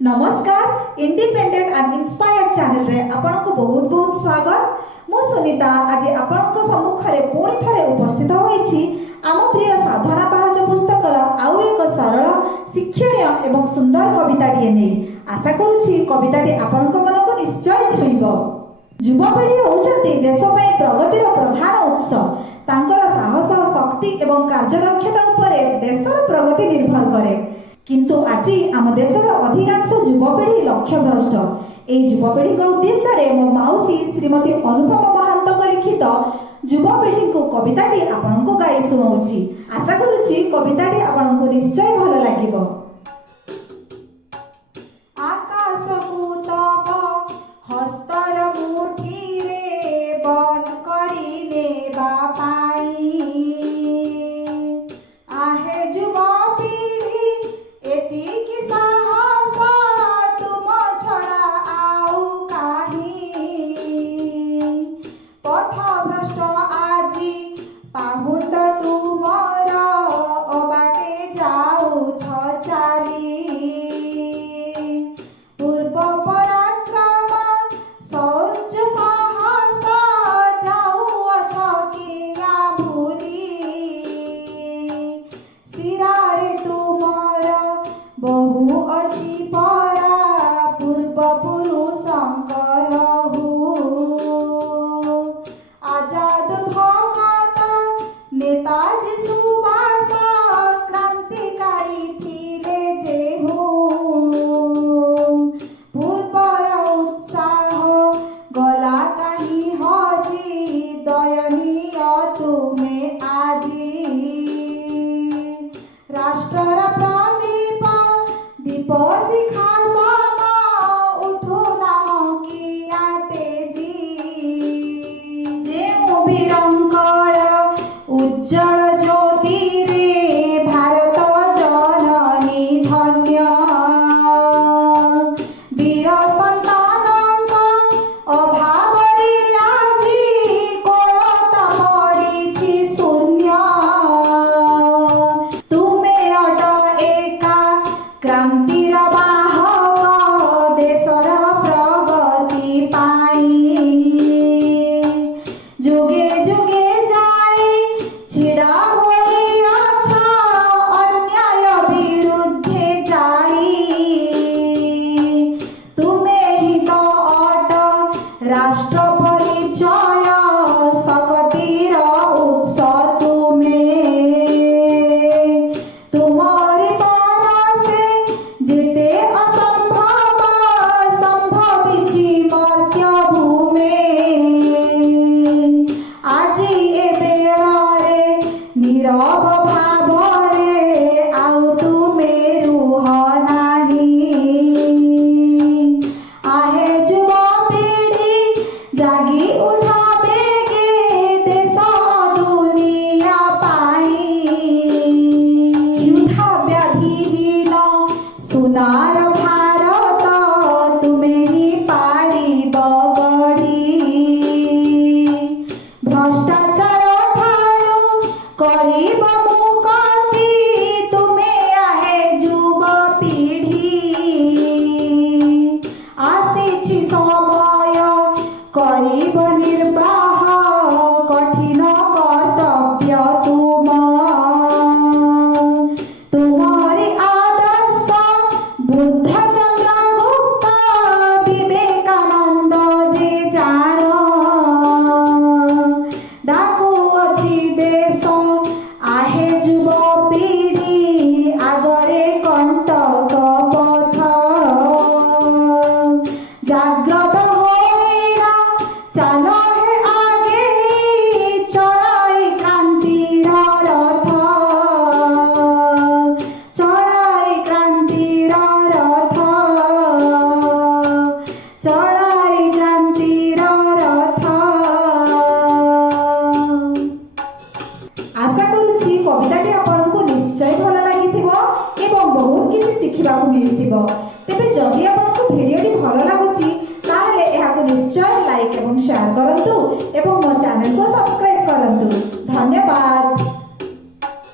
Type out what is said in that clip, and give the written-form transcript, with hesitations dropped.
नमस्कार independent and inspired channel रे आपनको बहुत बहुत स्वागत। मु सुनीता आज आपनको सम्मुखरे पुणी थरे उपस्थित होईछि आम प्रिय साधना पाहच पुस्तकर आउ एक सरल शिक्षणीय एवं सुंदर कविताटिए नै। आशा करूछि कविताटी आपनको मनको निश्चय छुइबो। युवपीढ़ी होउछन्ति देश पई प्रगतिर प्रधान उत्स। तांकर साहस शक्ति एवं कार्यदक्षता उपरे देशर प्रगति निर्भर करे। किंतु आज आम देशर अधिकांश युवपीढ़ी लक्ष्यभ्रष्ट। ए युवपीढ़ी उद्देश्य रे मो माउसी श्रीमती अनुपमा महांत लिखित युवपीढ़ी को कविताटी आपनको गाई सुनाउछि। आशा करूछि कविताटी आपनको निश्चय भल लागिबो। आकाश को तब हस्तर मुठी रे बंद करिले बापाई आहे युवपीढ़ी एतिकी साहस तुम छड़ा आउ काही पथ भ्रष्ट आजी पाहुंड तुमर अबाटे जाउछ चाली पूर्व पराक्रम शौर्य साहस जाउछ किया भूली सिरारे तुमर बहु अछि परा पूर्व पुरुषंक लहू आजाद भगत नेताजी सुभाष क्रांतिकारी थिले जेहू पूर्वर उत्साह गला काही हजी दयनीय तुमे आजी राष्ट्रर प्रदीप दीप शिखा सम उठू नाह किया तेजी जेउ वीरंकर उज्जवल ज्योति रे भारत जननी धन्य वीर संतानक अभावरे आजी कोलता पड़िछि शून्य तुमे अट एका क्रांतिर बाहक देशर प्रगति पाई जुगे जुगे जाई छिड़ा होई अछ अन्याय विरुद्धे जाई तुमे ही तो अट राष्ट्र परिचय शक्तिर उत्स तुमे तुम्हारी से जेते असंभव संभविछि मर्त्य भूमे आजी ए बेଳରେ नीरव भावरे आउ तुमे रुह नाही आहे युवपीढ़ी जागी उठा बेगे देश दुनिया पाई युद्ध व्याधिहीन सुनार भारत तुमे ही पारिब गढ़ी भ्रष्टाचार ठारू करिब मुक्ति तुमे आहे युवपीढ़ी आसीछि समय करिब निर्वाह कठिन कर्तव्य तुम्हारी आदर्श बुद्ध चंद्रगुप्त विवेकानंद जे जान डाकू अछि देश आहे युवपीढ़ी आगरे कंटक पथ जाग्रत होइना चाल हे आगे चढ़ाई क्रांतिर रथ चढ़ाई क्रांतिर रथ चढ़ाई क्रांतिर रथ। आशा करूछि कविताटी आपनको निश्चय भल लागिथिबो एवं बहुत किछि शिखिबाकू मिलिथिबो। तेबे